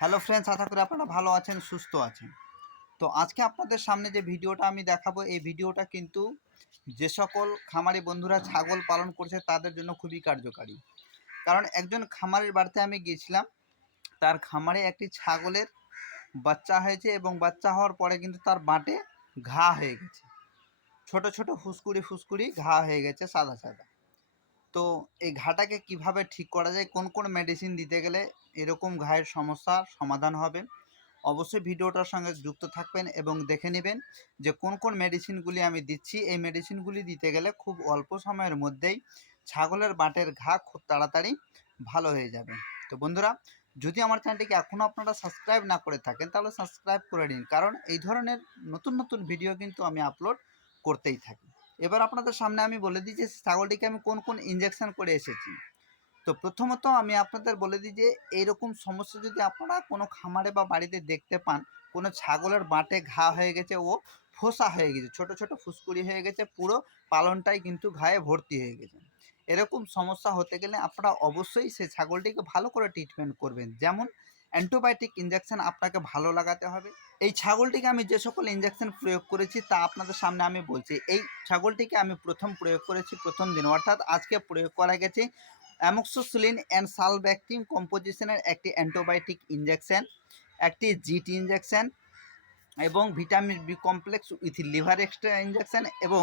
Hello friends আশা করি আপনারা ভালো আছেন, সুস্থ আছেন। তো আজকে আপনাদের সামনে যে ভিডিওটা আমি দেখাবো, এই ভিডিওটা কিন্তু যে সকল খামারি বন্ধুরা ছাগল পালন করছে তাদের জন্য খুবই কার্যকারী। কারণ একজন খামারের বাড়িতে আমি গিয়েছিলাম, তার খামারে একটি ছাগলের বাচ্চা হয়েছে এবং বাচ্চা হওয়ার পরে কিন্তু তার বাঁটে ঘা হয়ে গেছে। ছোট ছোট ফুসকুড়ি ফুসকুড়ি ঘা হয়ে গেছে সাদা সাদা। তো এই ঘাটাকে কীভাবে ঠিক করা যায়, কোন কোন মেডিসিন দিতে গেলে এরকম ঘায়ের সমস্যার সমাধান হবে, অবশ্যই ভিডিওটার সঙ্গে যুক্ত থাকবেন এবং দেখে নেবেন যে কোন কোন মেডিসিনগুলি আমি দিচ্ছি। এই মেডিসিনগুলি দিতে গেলে খুব অল্প সময়ের মধ্যেই ছাগলের বাটের ঘা খুব তাড়াতাড়ি ভালো হয়ে যাবে। তো বন্ধুরা, যদি আমার চ্যানেলটিকে এখনও আপনারা সাবস্ক্রাইব না করে থাকেন, তাহলে সাবস্ক্রাইব করে নিন। কারণ এই ধরনের নতুন নতুন ভিডিও কিন্তু আমি আপলোড করতেই থাকি। এবার আপনাদের সামনে আমি বলে দিই যে ছাগলটিকে আমি কোন কোন ইঞ্জেকশন করে এসেছি। তো প্রথমত আমি আপনাদের বলে দিই যে এইরকম সমস্যা যদি আপনারা কোনো খামারে বা বাড়িতে দেখতে পান, কোনো ছাগলের বাঁটে ঘা হয়ে গেছে, ও ফোসা হয়ে গেছে, ছোট ছোট ফুসকুড়ি হয়ে গেছে, পুরো পালনটাই কিন্তু ঘায়ে ভর্তি হয়ে গেছে। এরকম সমস্যা হতে গেলে আপনারা অবশ্যই সেই ছাগলটিকে ভালো করে ট্রিটমেন্ট করবেন। যেমন অ্যান্টিবায়োটিক ইঞ্জেকশন আপনাকে ভালো লাগাতে হবে। এই ছাগলটিকে আমি যে সকল ইঞ্জেকশন প্রয়োগ করেছি তা আপনাদের সামনে আমি বলছি। এই ছাগলটিকে আমি প্রথম প্রয়োগ করেছি প্রথম দিন। অর্থাৎ আজকে প্রয়োগ করা গেছে অ্যামক্সোসিলিন অ্যান্ড সালব্যাকটিন কম্পোজিশনের একটি অ্যান্টিবায়োটিক ইঞ্জেকশন একটি জিট ইঞ্জেকশন এবং vitamin B complex with liver extra injection এবং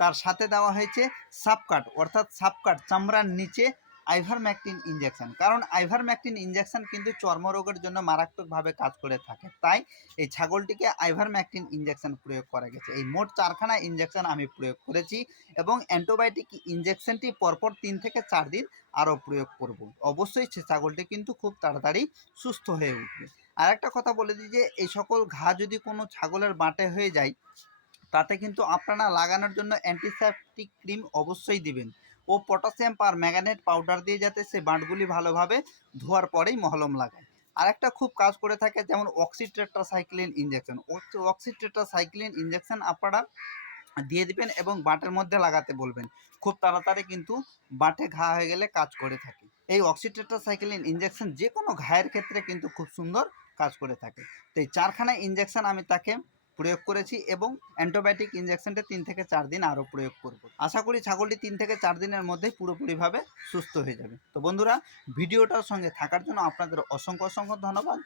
তার সাথে দেওয়া হয়েছে সাপকাট অর্থাৎ সাপকাট চামড়ার নিচে আইভারম্যাকটিন ইঞ্জেকশন কারণ আইভারম্যাকটিন ইঞ্জেকশন কিন্তু চর্মরোগের জন্য মারাত্মকভাবে কাজ করে থাকে। তাই এই ছাগলটিকে আইভারম্যাকটিন ইঞ্জেকশন প্রয়োগ করা গেছে। এই মোট চারখানা ইঞ্জেকশন আমি প্রয়োগ করেছি এবং অ্যান্টিবায়োটিক ইঞ্জেকশনটি পরপর তিন থেকে চার দিন আরও প্রয়োগ করব। অবশ্যই সে ছাগলটি কিন্তু খুব তাড়াতাড়ি সুস্থ হয়ে উঠবে। আর একটা কথা বলে দিই যে, এই সকল ঘা যদি কোনো ছাগলের বাঁটে হয়ে যায়, তাতে কিন্তু আপনারা লাগানোর জন্য অ্যান্টিসেপটিক ক্রিম অবশ্যই দিবেন। ও পটাশিয়াম পার ম্যাগানেট পাউডার দিয়ে যাতে সে বাঁটগুলি ভালোভাবে ধোয়ার পরেই মহলম লাগায়। আর একটা খুব কাজ করে থাকে যেমন অক্সিট্রেট্রাসাইক্লিন ইঞ্জেকশন অক্সিট্রেট্রাসাইক্লিন ইঞ্জেকশন আপনারা দিয়ে দিবেন এবং বাঁটের মধ্যে লাগাতে বলবেন। খুব তাড়াতাড়ি কিন্তু বাঁটে ঘা হয়ে গেলে কাজ করে থাকে। এই অক্সিটেট্রাসাইক্লিন ইঞ্জেকশন যে কোনো ঘায়ের ক্ষেত্রে কিন্তু খুব সুন্দর কাজ করে থাকে। তো এই চারখানা ইঞ্জেকশন আমি তাকে প্রয়োগ করেছি এবং অ্যান্টিবায়োটিক ইঞ্জেকশনটা তিন থেকে চার দিন আরও প্রয়োগ করব। আশা করি ছাগলটি তিন থেকে চার দিনের মধ্যেই পুরোপুরিভাবে সুস্থ হয়ে যাবে। তো বন্ধুরা, ভিডিওটার সঙ্গে থাকার জন্য আপনাদের অসংখ্য অসংখ্য ধন্যবাদ।